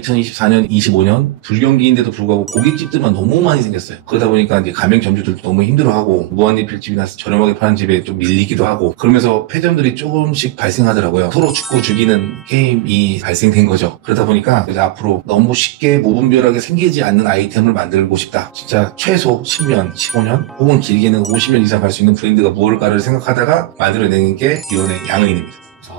2024년, 25년 불경기인데도 불구하고 고깃집들만 너무 많이 생겼어요. 그러다 보니까 이제 가맹 점주들도 너무 힘들어하고 무한리필집이나 저렴하게 파는 집에 좀 밀리기도 하고 그러면서 폐점들이 조금씩 발생하더라고요. 서로 죽고 죽이는 게임이 발생된 거죠. 그러다 보니까 이제 앞으로 너무 쉽게 무분별하게 생기지 않는 아이템을 만들고 싶다. 진짜 최소 10년, 15년 혹은 길게는 50년 이상 갈 수 있는 브랜드가 무엇일까를 생각하다가 만들어내는 게 이번에 양은인입니다.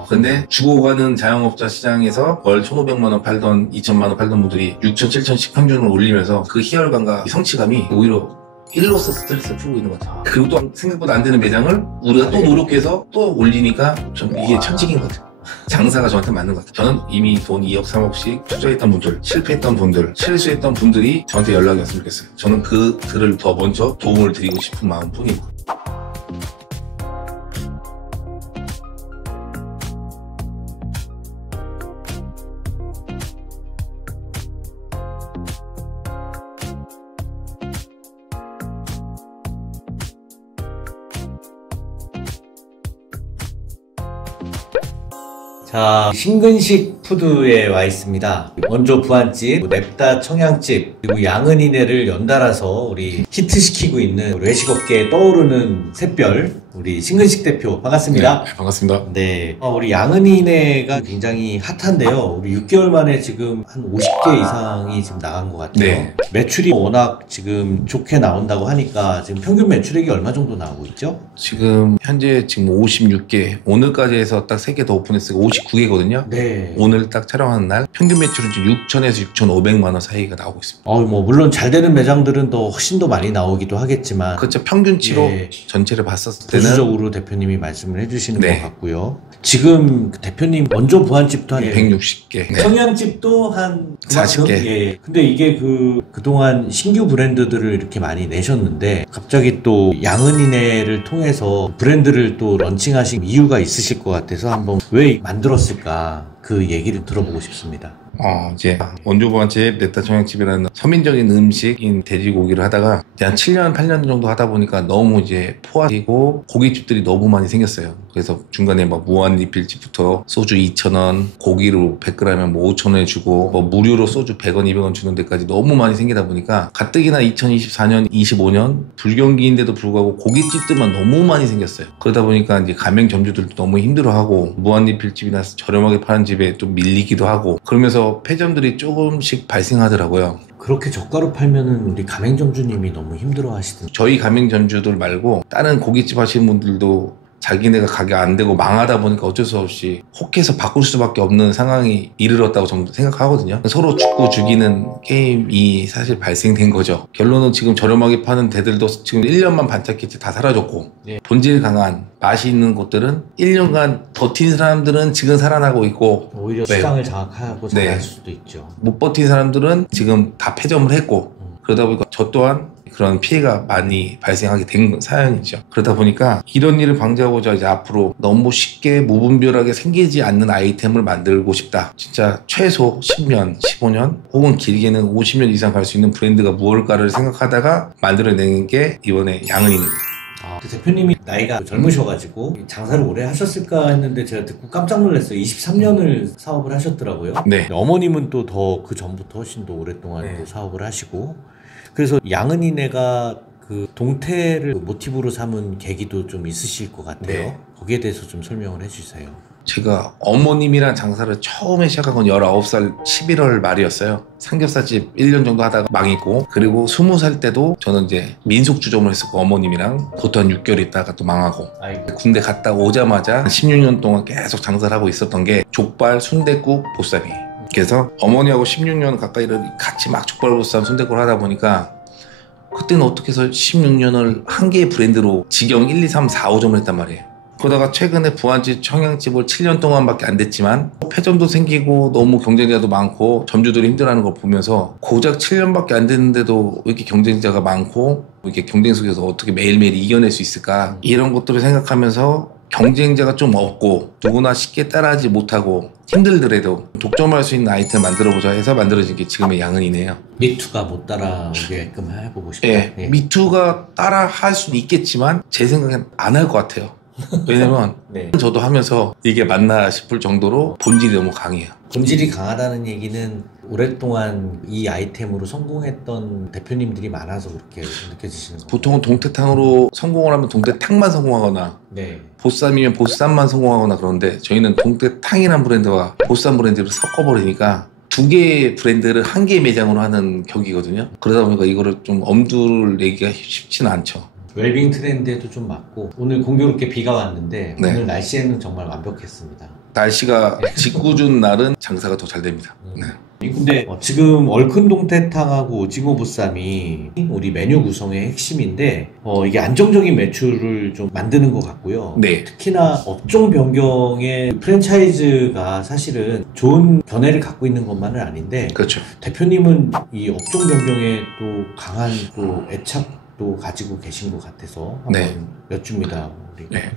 근데 죽어가는 자영업자 시장에서 월 1,500만 원 팔던 2,000만 원 팔던 분들이 6,000, 7,000씩 평균을 올리면서 그 희열감과 성취감이 오히려 일로서 스트레스를 풀고 있는 것 같아요. 그리고 또 생각보다 안 되는 매장을 우리가 또 노력해서 또 올리니까 좀 이게 천직인 것 같아요. 장사가 저한테 맞는 것 같아요. 저는 이미 돈 2억, 3억씩 투자했던 분들, 실패했던 분들, 실수했던 분들이 저한테 연락이 왔으면 좋겠어요. 저는 그들을 더 먼저 도움을 드리고 싶은 마음뿐이고. 자, 신근식 푸드에 와 있습니다. 원조 부안집, 냅다 청양집, 그리고 양은이네를 연달아서 우리 히트시키고 있는 외식업계에 떠오르는 샛별, 우리 신근식 대표 반갑습니다. 네, 반갑습니다. 네, 우리 양은이네가 굉장히 핫한데요. 우리 6개월 만에 지금 한 50개 이상이 지금 나간 것 같아요. 네. 매출이 워낙 지금 좋게 나온다고 하니까 지금 평균 매출액이 얼마 정도 나오고 있죠? 지금 현재 지금 56개, 오늘까지 해서 딱 3개 더 오픈했으니까 59개거든요. 네. 오늘 딱 촬영하는 날 평균 매출은 지금 6,000에서 6,500만 원 사이가 나오고 있습니다. 뭐 물론 잘 되는 매장들은 더 훨씬 더 많이 나오기도 하겠지만 그렇죠. 평균치로 네. 전체를 봤었을 때는 보수적으로 대표님이 말씀을 해주시는 네. 것 같고요. 지금 대표님 원조 부안집도 한 160개. 네. 청양집도 한 40개. 예. 근데 이게 그동안 신규 브랜드들을 이렇게 많이 내셨는데 갑자기 또 양은이네를 통해서 브랜드를 또 런칭하신 이유가 있으실 것 같아서 한번 왜 만들었을까 그 얘기를 들어보고 싶습니다. 이제 원조부안집 냅다 청양집이라는 서민적인 음식인 돼지고기를 하다가 이제 한 7년, 8년 정도 하다 보니까 너무 이제 포화지고 고깃집들이 너무 많이 생겼어요. 그래서 중간에 막 무한 리필집부터 소주 2,000원, 고기로 100g에 뭐 5,000원에 주고 뭐 무료로 소주 100원, 200원 주는 데까지 너무 많이 생기다 보니까 가뜩이나 2024년, 25년 불경기인데도 불구하고 고깃집들만 너무 많이 생겼어요. 그러다 보니까 이제 가맹 점주들도 너무 힘들어하고 무한 리필집이나 저렴하게 파는 집에 좀 밀리기도 하고 그러면서 폐점들이 조금씩 발생하더라고요. 그렇게 저가로 팔면은 우리 가맹점주님이 너무 힘들어 하시던데. 저희 가맹점주들 말고 다른 고깃집 하시는 분들도 자기네가 가게 안 되고 망하다 보니까 어쩔 수 없이 혹해서 바꿀 수밖에 없는 상황이 이르렀다고 저는 생각하거든요. 서로 죽고 죽이는 게임이 사실 발생된 거죠. 결론은 지금 저렴하게 파는 데들도 지금 1년만 반짝했지 다 사라졌고 네. 본질 강한 맛이 있는 곳들은 1년간 버틴 사람들은 지금 살아나고 있고 오히려 시장을 장악하고 잘할 수도 있죠. 못 버틴 사람들은 지금 다 폐점을 했고 그러다 보니까 저 또한 그런 피해가 많이 발생하게 된 사연이죠. 그러다 보니까 이런 일을 방지하고자 이제 앞으로 너무 쉽게 무분별하게 생기지 않는 아이템을 만들고 싶다. 진짜 최소 10년, 15년 혹은 길게는 50년 이상 갈 수 있는 브랜드가 무엇일까를 생각하다가 만들어내는 게 이번에 양은인입니다. 대표님이 나이가 젊으셔가지고 장사를 오래 하셨을까 했는데 제가 듣고 깜짝 놀랐어요. 23년을 사업을 하셨더라고요. 네. 어머님은 또 더 그 전부터 훨씬 더 오랫동안 네. 또 사업을 하시고 그래서 양은이네가 그 동태를 모티브로 삼은 계기도 좀 있으실 것 같아요. 네. 거기에 대해서 좀 설명을 해주세요. 제가 어머님이랑 장사를 처음에 시작한 건 19살 11월 말이었어요. 삼겹살집 1년 정도 하다가 망했고 그리고 20살 때도 저는 이제 민속주점을 했었고 어머님이랑 그것도 한 6개월 있다가 또 망하고 군대 갔다 오자마자 16년 동안 계속 장사를 하고 있었던 게 족발, 순댓국, 보쌈이 그래서 어머니하고 16년 가까이를 같이 막 족발, 보쌈, 순댓국을 하다 보니까 그때는 어떻게 해서 16년을 한 개의 브랜드로 직영 1, 2, 3, 4, 5점을 했단 말이에요. 그러다가 최근에 부안집, 청양집을 7년 동안밖에 안 됐지만 폐점도 생기고 너무 경쟁자도 많고 점주들이 힘들어하는 걸 보면서 고작 7년밖에 안 됐는데도 왜 이렇게 경쟁자가 많고 이렇게 경쟁 속에서 어떻게 매일매일 이겨낼 수 있을까 이런 것들을 생각하면서 경쟁자가 좀 없고 누구나 쉽게 따라하지 못하고 힘들더라도 독점할 수 있는 아이템 만들어보자 해서 만들어진 게 지금의 양은이네요. 미투가 못 따라오게끔 해보고 싶다. 예, 미투가 따라 할 수는 있겠지만 제 생각엔 안 할 것 같아요. 왜냐면 네. 저도 하면서 이게 맞나 싶을 정도로 본질이 너무 강해요. 본질이 강하다는 얘기는 오랫동안 이 아이템으로 성공했던 대표님들이 많아서 그렇게 느껴지시는 거예요? 보통은 동태탕으로 성공을 하면 동태탕만 성공하거나 네. 보쌈이면 보쌈만 성공하거나 그러는데 저희는 동태탕이라는 브랜드와 보쌈 브랜드를 섞어버리니까 두 개의 브랜드를 한 개의 매장으로 하는 격이거든요. 그러다 보니까 이거를 좀 엄두를 내기가 쉽지는 않죠. 웰빙 트렌드에도 좀 맞고 오늘 공교롭게 비가 왔는데 네. 오늘 날씨에는 정말 완벽했습니다. 날씨가 짓궂은 날은 장사가 더 잘 됩니다. 네. 근데 지금 얼큰 동태탕하고 오징어 보쌈이 우리 메뉴 구성의 핵심인데 이게 안정적인 매출을 좀 만드는 것 같고요. 네. 특히나 업종 변경의 프랜차이즈가 사실은 좋은 견해를 갖고 있는 것만은 아닌데 그렇죠. 대표님은 이 업종 변경에 또 강한 또 애착도 가지고 계신 것 같아서 한번 네. 여쭙니다. 우리. 네.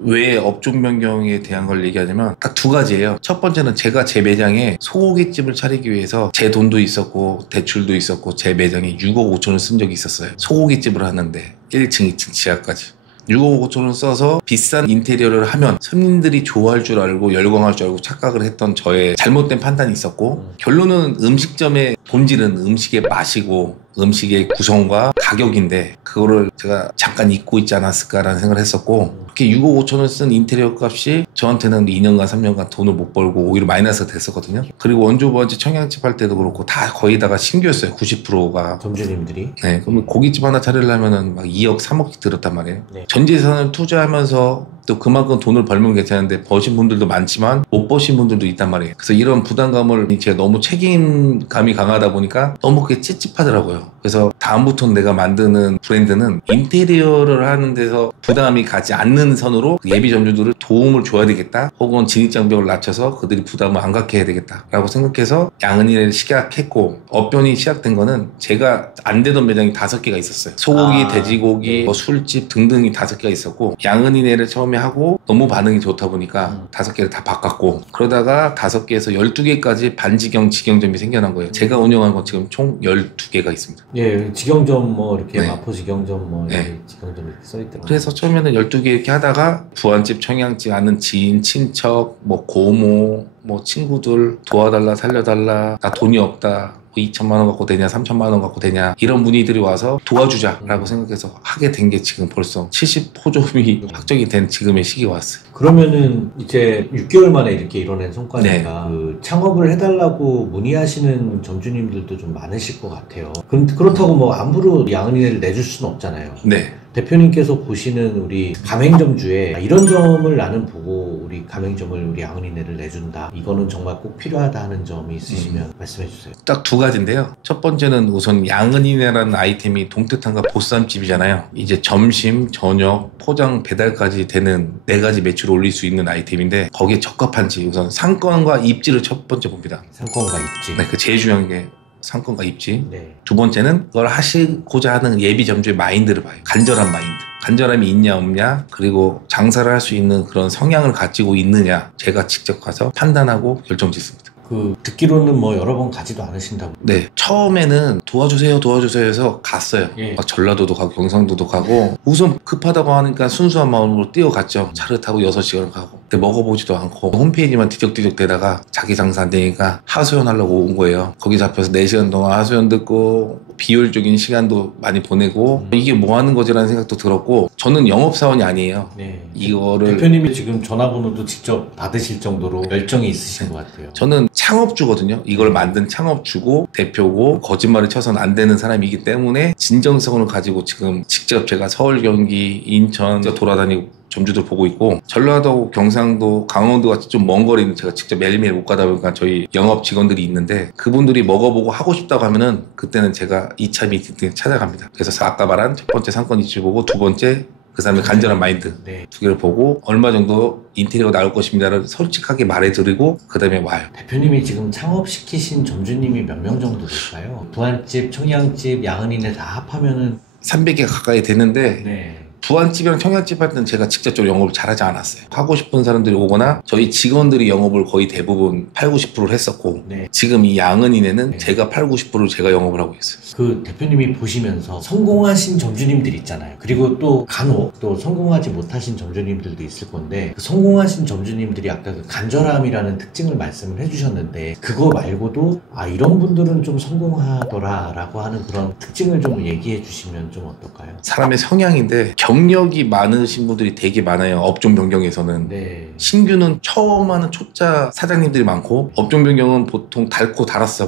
왜 업종 변경에 대한 걸 얘기하냐면 딱 두 가지예요. 첫 번째는 제가 제 매장에 소고기집을 차리기 위해서 제 돈도 있었고 대출도 있었고 제 매장에 6억 5천을 쓴 적이 있었어요. 소고기집을 하는데 1층, 2층 지하까지. 6억 5천을 써서 비싼 인테리어를 하면 손님들이 좋아할 줄 알고 열광할 줄 알고 착각을 했던 저의 잘못된 판단이 있었고 결론은 음식점의 본질은 음식의 맛이고 음식의 구성과 가격인데 그거를 제가 잠깐 잊고 있지 않았을까라는 생각을 했었고 그렇게 6억 5천을 쓴 인테리어 값이 저한테는 2년간 3년간 돈을 못 벌고 오히려 마이너스가 됐었거든요. 그리고 원조버지 청양집 할 때도 그렇고 다 거의 다가 신규였어요. 90%가. 점주님들이. 네, 그러면 고깃집 하나 차리려면은 막 2억, 3억씩 들었단 말이에요. 네. 전 재산을 투자하면서 또 그만큼 돈을 벌면 괜찮은데 버신 분들도 많지만 못 버신 분들도 있단 말이에요. 그래서 이런 부담감을 제가 너무 책임감이 강하다 보니까 너무 그게 찝찝하더라고요. 그래서 다음부터는 내가 만드는 브랜드는 인테리어를 하는 데서 부담이 가지 않는 선으로 예비 점주들을 도움을 줘야 되겠다. 혹은 진입장벽을 낮춰서 그들이 부담을 안 갖게 해야 되겠다. 라고 생각해서 양은이를 시작했고 업변이 시작된 거는 제가 안 되던 매장이 5개가 있었어요. 소고기, 돼지고기, 네. 뭐 술집 등등이 5개가 있었고 양은이네를 처음에 하고 너무 반응이 좋다 보니까 5개를 다 바꿨고 그러다가 5개에서 12개까지 반직영 직영점이 생겨난 거예요. 제가 운영한 건 지금 총 12개가 있습니다. 예, 직영점 뭐 이렇게 네. 마포 직영점 뭐 네. 여기 직영점 이렇게 써있더라고요. 그래서 처음에는 12개 이렇게 하다가 부안집, 청양집 아는 지인, 친척, 뭐 고모, 뭐 친구들 도와달라, 살려달라, 나 돈이 없다. 2천만 원 갖고 되냐 3천만 원 갖고 되냐 이런 문의들이 와서 도와주자라고 생각해서 하게 된 게 지금 벌써 70호점이 확정이 된 지금의 시기가 왔어요. 그러면은 이제 6개월 만에 이렇게 이뤄낸 성과니까 네. 그 창업을 해달라고 문의하시는 점주님들도 좀 많으실 것 같아요. 그렇다고 뭐 함부로 양은이네를 내줄 수는 없잖아요. 네. 대표님께서 보시는 우리 가맹점주에 이런 점을 나는 보고 우리 가맹점을 우리 양은이네를 내준다. 이거는 정말 꼭 필요하다 하는 점이 있으시면 말씀해 주세요. 딱 두 가지인데요. 첫 번째는 우선 양은이네라는 아이템이 동태탕과 보쌈집이잖아요. 이제 점심, 저녁, 포장, 배달까지 되는 4가지 매출을 올릴 수 있는 아이템인데 거기에 적합한지 우선 상권과 입지를 첫 번째 봅니다. 상권과 입지. 네, 그 제일 중요한 게 상권과 입지. 네. 두 번째는 그걸 하시고자 하는 예비 점주의 마인드를 봐요. 간절한 마인드. 간절함이 있냐 없냐 그리고 장사를 할 수 있는 그런 성향을 가지고 있느냐 제가 직접 가서 판단하고 결정짓습니다. 그 듣기로는 뭐 여러 번 가지도 않으신다고. 네, 처음에는 도와주세요 해서 갔어요. 예. 막 전라도도 가고 경상도도 가고 우선 급하다고 하니까 순수한 마음으로 뛰어갔죠. 차를 타고 6시간을 가고 근데 먹어보지도 않고 홈페이지만 뒤적뒤적 대다가 자기 장사 안 되니까 하소연 하려고 온 거예요. 거기 잡혀서 4시간 동안 하소연 듣고 비효율적인 시간도 많이 보내고 이게 뭐 하는 거지라는 생각도 들었고 저는 영업사원이 아니에요. 네. 이거를 대표님이 지금 전화번호도 직접 받으실 정도로 열정이 있으신 것 같아요. 저는 창업주거든요. 이걸 만든 창업주고 대표고 거짓말을 쳐서는 안 되는 사람이기 때문에 진정성을 가지고 지금 직접 제가 서울, 경기, 인천 돌아다니고 점주들 보고 있고 전라도, 경상도, 강원도 같이 좀 먼 거리는 제가 직접 매일매일 못 가다 보니까 저희 영업 직원들이 있는데 그분들이 먹어보고 하고 싶다고 하면은 그때는 제가 2차 미팅 때 찾아갑니다. 그래서 아까 말한 첫 번째 상권 이슈 보고 두 번째 그 사람의 간절한 마인드 네. 2개를 보고 얼마 정도 인테리어가 나올 것입니다를 솔직하게 말해드리고 그 다음에 와요. 대표님이 지금 창업시키신 점주님이 몇 명 정도 될까요? 부안집, 청양집, 양은이네 다 합하면은 300개 가까이 되는데 네. 부안집이랑 청약집 할 때는 제가 직접적으로 영업을 잘하지 않았어요. 하고 싶은 사람들이 오거나 저희 직원들이 영업을 거의 대부분 8, 90%를 했었고 네. 지금 이 양은인에는 네. 제가 8, 90%를 제가 영업을 하고 있어요. 그 대표님이 보시면서 성공하신 점주님들 있잖아요. 그리고 또 간혹 또 성공하지 못하신 점주님들도 있을 건데 그 성공하신 점주님들이 아까 그 간절함이라는 특징을 말씀을 해주셨는데 그거 말고도 아 이런 분들은 좀 성공하더라 라고 하는 그런 특징을 좀 얘기해 주시면 좀 어떨까요? 사람의 성향인데 경력이 많으신 분들이 되게 많아요. 업종 변경에서는. 네. 신규는 처음 하는 초짜 사장님들이 많고 업종 변경은 보통 닳고 닳았어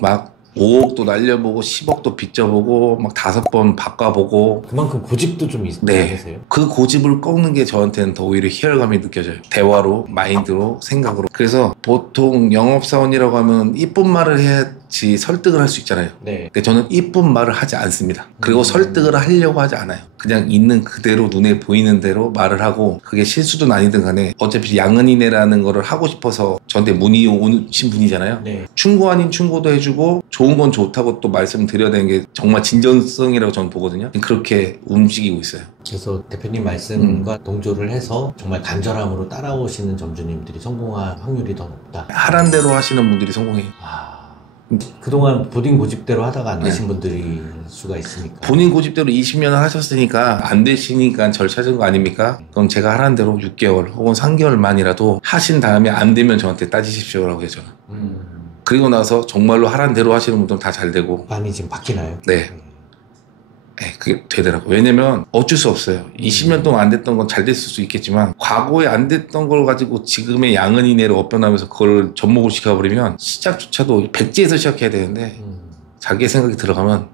막 5억도 날려보고 10억도 빚져보고 막 5번 바꿔보고 그만큼 고집도 좀 네. 있으세요? 그 고집을 꺾는 게 저한테는 더 오히려 희열감이 느껴져요. 대화로, 마인드로, 생각으로. 그래서 보통 영업사원이라고 하면 이쁜 말을 해야지 설득을 할 수 있잖아요. 네. 근데 저는 이쁜 말을 하지 않습니다. 그리고 설득을 하려고 하지 않아요. 그냥 있는 그대로 눈에 보이는 대로 말을 하고 그게 실수든 아니든 간에 어차피 양은이네라는 거를 하고 싶어서 저한테 문의 오신 분이잖아요. 네. 충고 아닌 충고도 해주고 좋은 건 좋다고 또 말씀드려야 되는 게 정말 진정성이라고 저는 보거든요. 그렇게 움직이고 있어요. 그래서 대표님 말씀과 동조를 해서 정말 간절함으로 따라오시는 점주님들이 성공할 확률이 더 높다. 하란 대로 하시는 분들이 성공해요. 그동안 본인 고집대로 하다가 안 네. 되신 분들이 수가 있으니까. 본인 고집대로 20년을 하셨으니까 안 되시니까 절 찾은 거 아닙니까? 그럼 제가 하란 대로 6개월 혹은 3개월만이라도 하신 다음에 안 되면 저한테 따지십시오라고 해요. 저는. 그리고 나서 정말로 하란 대로 하시는 분들은 다 잘 되고 많이 지금 바뀌나요? 네. 네, 그게 되더라고요. 왜냐면 어쩔 수 없어요. 20년 동안 안 됐던 건 잘 됐을 수 있겠지만 과거에 안 됐던 걸 가지고 지금의 양은이네로 업변하면서 그걸 접목을 시켜버리면 시작조차도 백지에서 시작해야 되는데 자기의 생각이 들어가면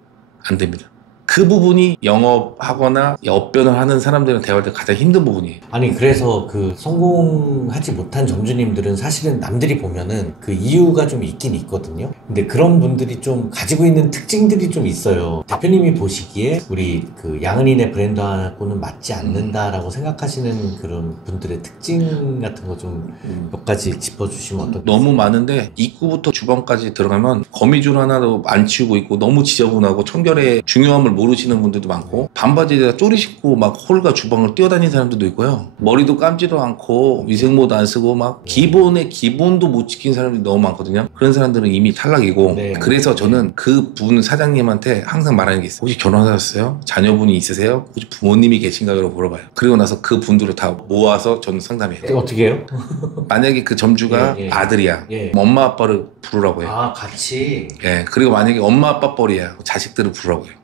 안 됩니다. 그 부분이 영업하거나 업변을 하는 사람들은 대화할 때 가장 힘든 부분이에요. 아니 그래서 그 성공하지 못한 점주님들은 사실은 남들이 보면은 그 이유가 좀 있긴 있거든요. 근데 그런 분들이 좀 가지고 있는 특징들이 좀 있어요. 대표님이 보시기에 우리 그 양은이네 브랜드하고는 맞지 않는다라고 생각하시는 그런 분들의 특징 같은 거 좀 몇 가지 짚어주시면 어떨까요? 너무 많은데 입구부터 주방까지 들어가면 거미줄 하나도 안 치우고 있고 너무 지저분하고 청결의 중요함을 모르시는 분들도 많고 반바지에다 쪼리 신고 막 홀과 주방을 뛰어다니는 사람들도 있고요. 머리도 감지도 않고 위생모도 안 쓰고 막 기본의 기본도 못 지킨 사람들이 너무 많거든요. 그런 사람들은 이미 탈락이고 네. 그래서 저는 그 분 사장님한테 항상 말하는 게 있어요. 혹시 결혼하셨어요? 자녀분이 있으세요? 혹시 부모님이 계신가요? 라고 물어봐요. 그리고 나서 그 분들을 다 모아서 저는 상담해요. 어떻게 해요? 만약에 그 점주가 예, 예. 아들이야. 예. 엄마 아빠를 부르라고 해요. 아 같이. 예. 그리고 만약에 엄마 아빠 뻘이야. 자식들을 부르라고 해요.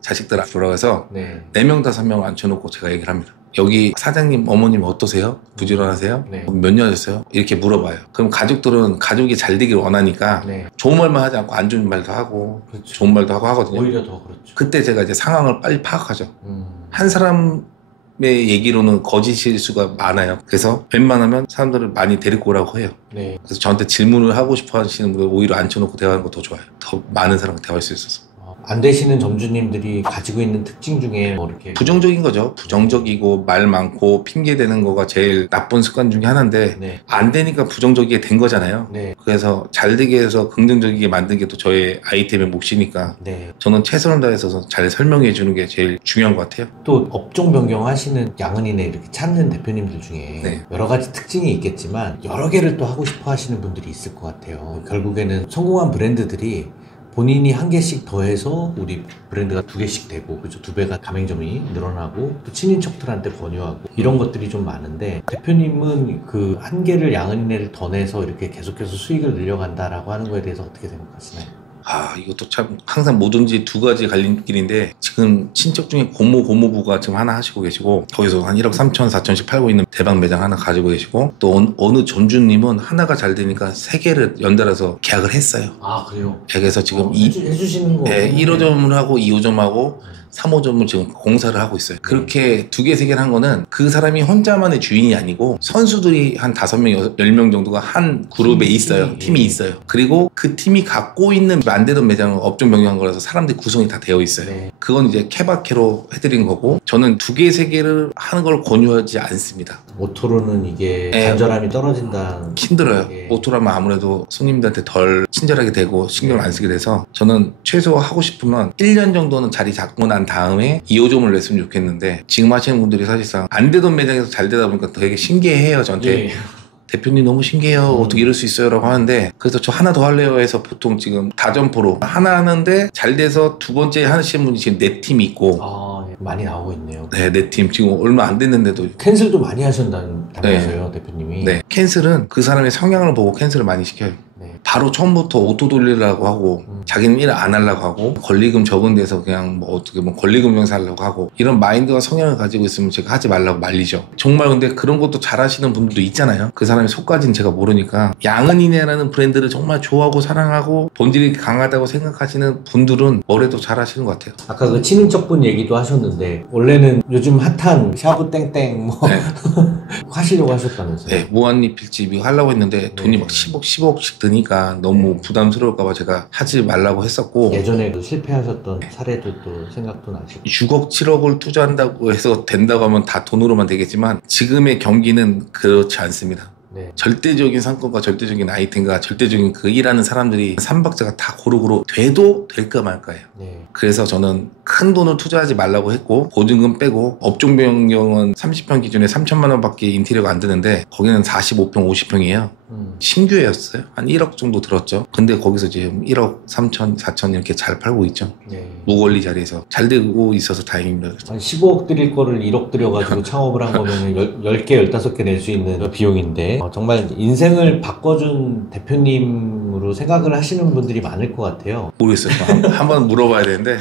자식들 부르라고 해서 네. 4명, 5명 앉혀놓고 제가 얘기를 합니다. 여기 사장님, 어머님 어떠세요? 부지런하세요? 네. 몇 년 하셨어요? 이렇게 물어봐요. 그럼 가족들은 가족이 잘 되길 원하니까 네. 좋은 말만 하지 않고 안 좋은 말도 하고 그렇죠. 좋은 말도 하고 하거든요. 오히려 더 그렇죠. 그때 제가 이제 상황을 빨리 파악하죠. 한 사람의 얘기로는 거짓일 수가 많아요. 그래서 웬만하면 사람들을 많이 데리고 오라고 해요. 네. 그래서 저한테 질문을 하고 싶어 하시는 분들 오히려 앉혀놓고 대화하는 거 더 좋아요. 더 많은 사람과 대화할 수 있어서. 안 되시는 점주님들이 가지고 있는 특징 중에 뭐 이렇게 부정적인 거죠. 부정적이고 말 많고 핑계 대는 거가 제일 나쁜 습관 중에 하나인데 네. 안 되니까 부정적이게 된 거잖아요. 네. 그래서 잘 되게 해서 긍정적이게 만든 게 또 저의 아이템의 몫이니까 네. 저는 최선을 다해서 잘 설명해 주는 게 제일 중요한 것 같아요. 또 업종 변경하시는 양은이네 이렇게 찾는 대표님들 중에 네. 여러 가지 특징이 있겠지만 여러 개를 또 하고 싶어 하시는 분들이 있을 것 같아요. 결국에는 성공한 브랜드들이 본인이 한 개씩 더해서 우리 브랜드가 2개씩 되고 그죠? 2배가 가맹점이 늘어나고 또 친인척들한테 권유하고 이런 것들이 좀 많은데 대표님은 그 한 개를 양은이네를 더 내서 이렇게 계속해서 수익을 늘려간다라고 하는 거에 대해서 어떻게 생각하시나요? 이것도 참 항상 뭐든지 2가지 갈림길인데 지금 친척 중에 고모부가 지금 하나 하시고 계시고 거기서 한 1억 3천 4천씩 팔고 있는 대박 매장 하나 가지고 계시고 또 어느 점주님은 하나가 잘 되니까 3개를 연달아서 계약을 했어요. 아 그래요? 그래서 지금 해주시는 거 1호점을 하고 2호점하고 3호점을 지금 공사를 하고 있어요. 그렇게 2개, 3개를 한 거는 그 사람이 혼자만의 주인이 아니고 선수들이 한 5명, 10명 정도가 한 그룹에 있어요. 팀이 있어요. 그리고 그 팀이 갖고 있는 안 되던 매장을 업종 변경한 거라서 사람들이 구성이 다 되어 있어요. 네. 그건 이제 케바케로 해드린 거고 저는 2개, 3개를 하는 걸 권유하지 않습니다. 오토로는 이게 네. 간절함이 떨어진다는 힘들어요. 게. 오토라면 아무래도 손님들한테 덜 친절하게 되고 신경을 안 쓰게 돼서 저는 최소 하고 싶으면 1년 정도는 자리 잡고 난 다음에 2호점을 냈으면 좋겠는데 지금 하시는 분들이 사실상 안 되던 매장에서 잘 되다 보니까 되게 신기해해요. 저한테. 예. 대표님 너무 신기해요. 어떻게 이럴 수 있어요? 라고 하는데 그래서 저 하나 더 할래요 해서 보통 지금 다점포로 하나 하는데 잘 돼서 두 번째 하시는 분이 지금 4팀이 있고 아, 예. 많이 나오고 있네요. 네, 4팀 지금 얼마 안 됐는데도 캔슬도 많이 하신다면서요, 대표님이. 네, 캔슬은 그 사람의 성향을 보고 캔슬을 많이 시켜요. 네. 바로 처음부터 오토 돌리려고 하고 자기는 일 안 하려고 하고 권리금 적은 데서 그냥 뭐 어떻게 뭐 권리금 명사 하려고 하고 이런 마인드와 성향을 가지고 있으면 제가 하지 말라고 말리죠. 정말 근데 그런 것도 잘하시는 분들도 있잖아요. 그 사람의 속까지는 제가 모르니까 양은이네라는 브랜드를 정말 좋아하고 사랑하고 본질이 강하다고 생각하시는 분들은 뭐래도 잘하시는 것 같아요. 아까 그 친인척분 얘기도 하셨는데 원래는 요즘 핫한 샤브 땡땡 뭐 네. 하시려고 하셨다면서요? 네, 무한리필집 이거 하려고 했는데 돈이 네. 막 10억, 15억씩 드니까 너무 부담스러울까봐 제가 하지 말라고 했었고 예전에 그 실패하셨던 사례도 또 생각도 나시고 6억, 7억을 투자한다고 해서 된다고 하면 다 돈으로만 되겠지만 지금의 경기는 그렇지 않습니다. 네. 절대적인 상권과 절대적인 아이템과 절대적인 그 일하는 사람들이 삼박자가 다 고루고루 돼도 될까 말까예요. 네. 그래서 저는 큰 돈을 투자하지 말라고 했고 보증금 빼고 업종 변경은 30평 기준에 3천만 원밖에 인테리어가 안 드는데 거기는 45평, 50평이에요. 신규였어요. 한 1억 정도 들었죠. 근데 거기서 지금 1억 3천, 4천 이렇게 잘 팔고 있죠. 네. 무권리 자리에서 잘 되고 있어서 다행입니다. 한 15억 드릴 거를 1억 들여가지고 창업을 한 거면 10개, 15개 낼 수 있는 비용인데 정말 인생을 바꿔준 대표님으로 생각을 하시는 분들이 많을 것 같아요. 모르겠어요. 한번 물어봐야 되는데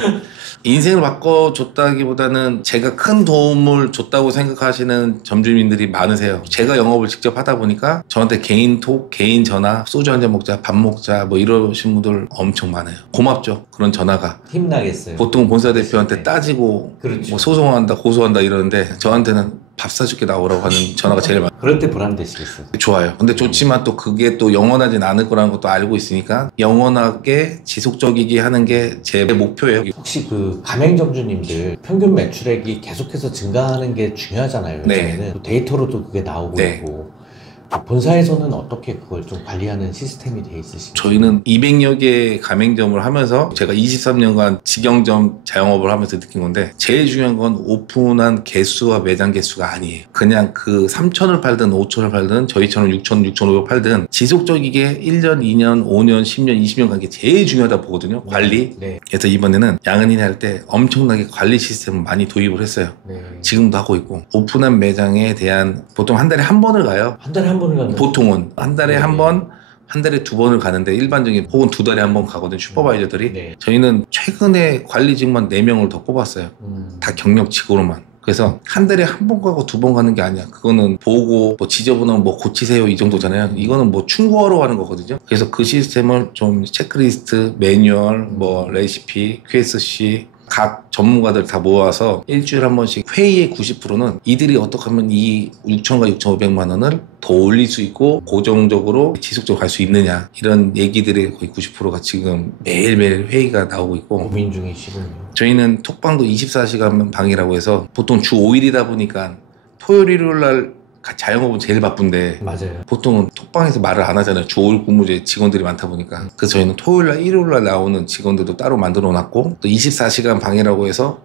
인생을 바꿔줬다기보다는 제가 큰 도움을 줬다고 생각하시는 점주민들이 많으세요. 제가 영업을 직접 하다 보니까 저한테 개인 톡, 개인 전화, 소주 한잔 먹자, 밥 먹자 뭐 이러신 분들 엄청 많아요. 고맙죠. 그런 전화가. 힘나겠어요. 보통 본사 대표한테 네. 따지고 그렇죠. 뭐 소송한다, 고소한다 이러는데 저한테는 밥 사줄게 나오라고 하는 전화가 제일 많아요. 그럴 때 보람되시겠어요. 좋아요. 근데 좋지만 또 그게 또 영원하진 않을 거라는 것도 알고 있으니까 영원하게 지속적이게 하는 게 제 목표예요. 혹시 그 가맹점주님들 평균 매출액이 계속해서 증가하는 게 중요하잖아요. 네. 요즘에는. 또 데이터로도 그게 나오고 네. 있고. 본사에서는 어떻게 그걸 좀 관리하는 시스템이 돼 있으신가요? 저희는 200여 개의 가맹점을 하면서 제가 23년간 직영점 자영업을 하면서 느낀 건데 제일 중요한 건 오픈한 개수와 매장 개수가 아니에요. 그냥 그 3,000을 팔든 5,000을 팔든 저희처럼 6,000, 6,500 팔든 지속적이게 1년, 2년, 5년, 10년, 20년 간 게 제일 중요하다 보거든요. 관리. 네. 그래서 이번에는 양은이네 할 때 엄청나게 관리 시스템을 많이 도입을 했어요. 네. 지금도 하고 있고 오픈한 매장에 대한 보통 한 달에 한 번을 가요. 한 달에 한 번을 가는 보통은 한 달에 한 번, 한 달에 2번을 가는데 일반적인 혹은 2달에 한 번 가거든요. 슈퍼바이저들이. 네. 저희는 최근에 관리직만 4명을 더 뽑았어요. 다 경력직으로만. 그래서 한 달에 한 번 가고 2번 가는 게 아니야. 그거는 보고 뭐 지저분하면 뭐 고치세요 이 정도잖아요. 이거는 뭐 충고하러 가는 거거든요. 그래서 그 시스템을 좀 체크리스트, 매뉴얼, 뭐 레시피, QSC 각 전문가들 다 모아서 일주일에 한 번씩 회의의 90%는 이들이 어떻게 하면 이 6천과 6,500만 원을 더 올릴 수 있고 고정적으로 지속적으로 갈 수 있느냐 이런 얘기들의 거의 90%가 지금 매일매일 회의가 나오고 있고 고민 중이시군요. 저희는 톡방도 24시간 방이라고 해서 보통 주 5일이다 보니까 토요일 일요일 날 자영업은 제일 바쁜데 맞아요. 보통은 톡방에서 말을 안 하잖아요. 주 5일 근무제 직원들이 많다 보니까. 그래서 저희는 토요일날 일요일날 나오는 직원들도 따로 만들어 놨고 또 24시간 방이라고 해서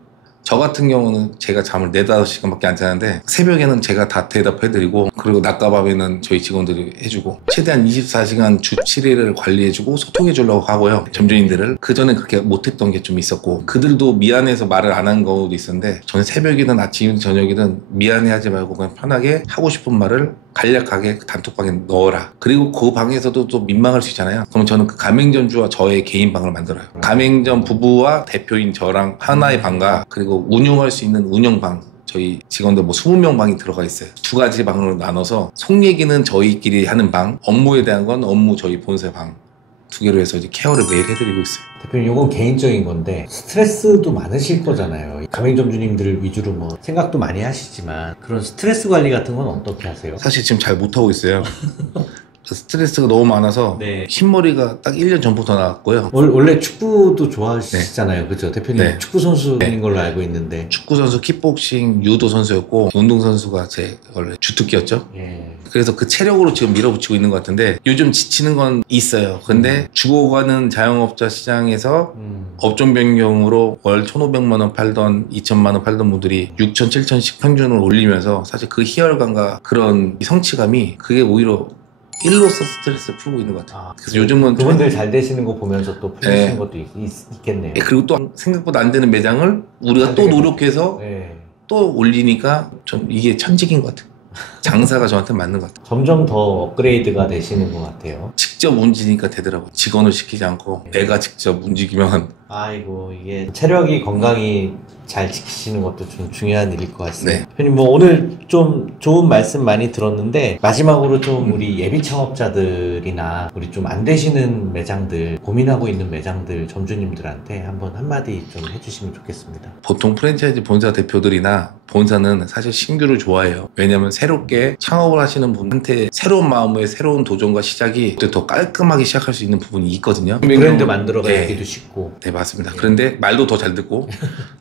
저 같은 경우는 제가 잠을 4, 5시간밖에 안 자는데 새벽에는 제가 다 대답해드리고 그리고 낮과 밤에는 저희 직원들이 해주고 최대한 24시간 주 7일을 관리해주고 소통해주려고 하고요. 점주인들을. 그전에 그렇게 못했던 게 좀 있었고 그들도 미안해서 말을 안 한 것도 있었는데 저는 새벽이든 아침이든 저녁이든 미안해하지 말고 그냥 편하게 하고 싶은 말을 간략하게 단톡방에 넣어라. 그리고 그 방에서도 또 민망할 수 있잖아요. 그럼 저는 그 가맹점주와 저의 개인 방을 만들어요. 가맹점 부부와 대표인 저랑 하나의 방과 그리고 운영할 수 있는 운영방 저희 직원들 뭐 20명 방이 들어가 있어요. 2가지 방으로 나눠서 속 얘기는 저희끼리 하는 방, 업무에 대한 건 업무 저희 본사 방 2개로 해서 이제 케어를 매일 해드리고 있어요. 대표님 이건 개인적인 건데 스트레스도 많으실 거잖아요. 가맹점주님들 위주로 뭐 생각도 많이 하시지만 그런 스트레스 관리 같은 건 어떻게 하세요? 사실 지금 잘 못하고 있어요. 스트레스가 너무 많아서 네. 흰머리가 딱 1년 전부터 나왔고요. 원래 축구도 좋아하시잖아요. 그죠? 대표님 네. 축구 선수인 네. 걸로 알고 있는데. 축구 선수, 킥복싱, 유도 선수였고 운동 선수가 제 원래 주특기였죠. 예. 그래서 그 체력으로 지금 밀어붙이고 있는 것 같은데 요즘 지치는 건 있어요. 근데 죽어가는 자영업자 시장에서 업종 변경으로 월 1,500만 원 팔던 2,000만 원 팔던 분들이 6,000, 7,000씩 평균을 올리면서 사실 그 희열감과 그런 성취감이 그게 오히려 일로서 스트레스를 풀고 있는 것 같아요. 그래서 요즘은 그분들 잘 되시는 거 보면서 또 풀리시는 네. 것도 있겠네요. 그리고 또 생각보다 안 되는 매장을 우리가 또 노력해서 네. 또 올리니까 좀 이게 천직인 것 같아요. 장사가 저한테 맞는 것 같아요. 점점 더 업그레이드가 되시는 것 같아요. 직접 움직이니까 되더라고요. 직원을 시키지 않고 내가 직접 움직이면. 아이고, 이게 체력이 건강이 잘 지키시는 것도 좀 중요한 일일 것 같습니다. 네. 대표님, 뭐 오늘 좀 좋은 말씀 많이 들었는데 마지막으로 좀 우리 예비 창업자들이나 우리 좀 안 되시는 매장들, 고민하고 있는 매장들 점주님들한테 한번 한마디 좀 해주시면 좋겠습니다. 보통 프랜차이즈 본사 대표들이나 본사는 사실 신규를 좋아해요. 왜냐면 새롭게 창업을 하시는 분한테 새로운 마음의 새로운 도전과 시작이 더 깔끔하게 시작할 수 있는 부분이 있거든요. 브랜드 만들어가기도 네. 쉽고. 네, 맞습니다. 그런데 말도 더 잘 듣고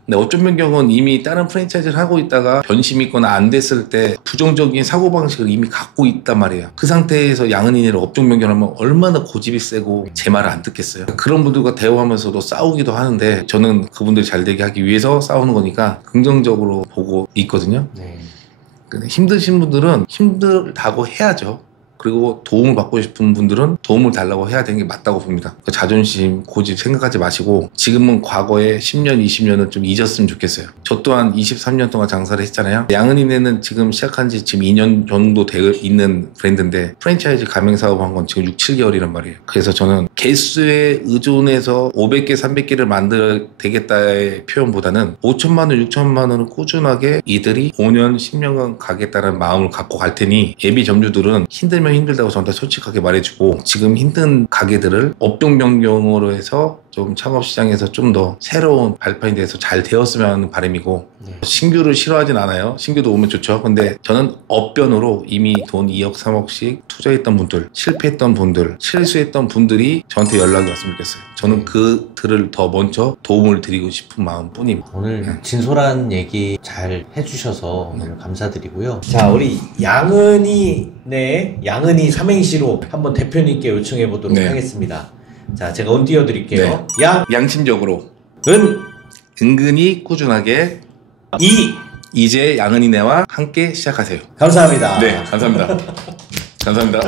근데 어떤 변경은 이미 다른 프랜차이즈를 하고 있다가 변심이 있거나 안 됐을 때 부정적인 사고방식을 이미 갖고 있단 말이에요. 그 상태에서 양은이네를 업종 변경하면 얼마나 고집이 세고 제 말을 안 듣겠어요. 그런 분들과 대화하면서도 싸우기도 하는데 저는 그분들이 잘 되게 하기 위해서 싸우는 거니까 긍정적으로 보고 있거든요. 네. 근데 힘드신 분들은 힘들다고 해야죠. 그리고 도움을 받고 싶은 분들은 도움을 달라고 해야 되는 게 맞다고 봅니다. 그 자존심, 고집 생각하지 마시고 지금은 과거에 10년, 20년은 좀 잊었으면 좋겠어요. 저 또한 23년 동안 장사를 했잖아요. 양은이네는 지금 시작한 지 지금 2년 정도 되어 있는 브랜드인데 프랜차이즈 가맹 사업한 건 지금 6, 7개월이란 말이에요. 그래서 저는 개수에 의존해서 500개, 300개를 만들어야 되겠다의 표현보다는 5천만 원, 6천만 원을 꾸준하게 이들이 5년, 10년간 가겠다는 마음을 갖고 갈 테니 예비 점주들은 힘들다고 저한테 솔직하게 말해주고 지금 힘든 가게들을 업종 변경으로 해서 좀 창업시장에서 좀 더 새로운 발판이 돼서 잘 되었으면 하는 바람이고 네. 신규를 싫어하진 않아요. 신규도 오면 좋죠. 근데 저는 업변으로 이미 돈 2억 3억씩 투자했던 분들, 실패했던 분들, 실수했던 분들이 저한테 연락이 왔으면 좋겠어요. 저는 그들을 더 먼저 도움을 드리고 싶은 마음뿐입니다. 오늘 진솔한 얘기 잘 해주셔서 오늘 감사드리고요. 자, 우리 양은이 삼행시로 한번 대표님께 요청해 보도록 네. 하겠습니다. 자, 제가 운 띄워드릴게요. 네. 양심적으로 은근히 꾸준하게 이제 양은이네와 함께 시작하세요. 감사합니다. 네, 감사합니다. 감사합니다.